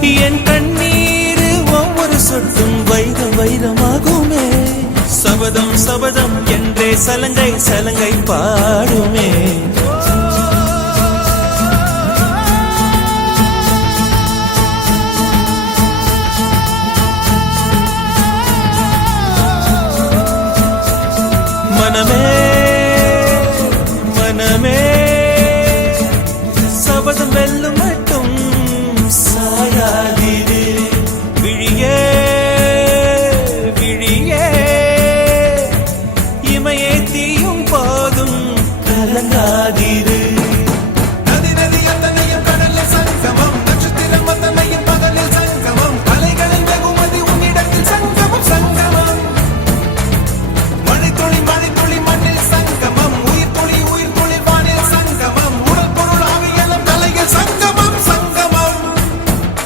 என் கண்ணீர் ஒவ்வொரு சொட்டும் வைரம் வைரமாகுமே. சபதம் சபதம் என்றே சலங்கை சலங்கை பாடுமே. மனமே மனமே சபதம் வெல்லும்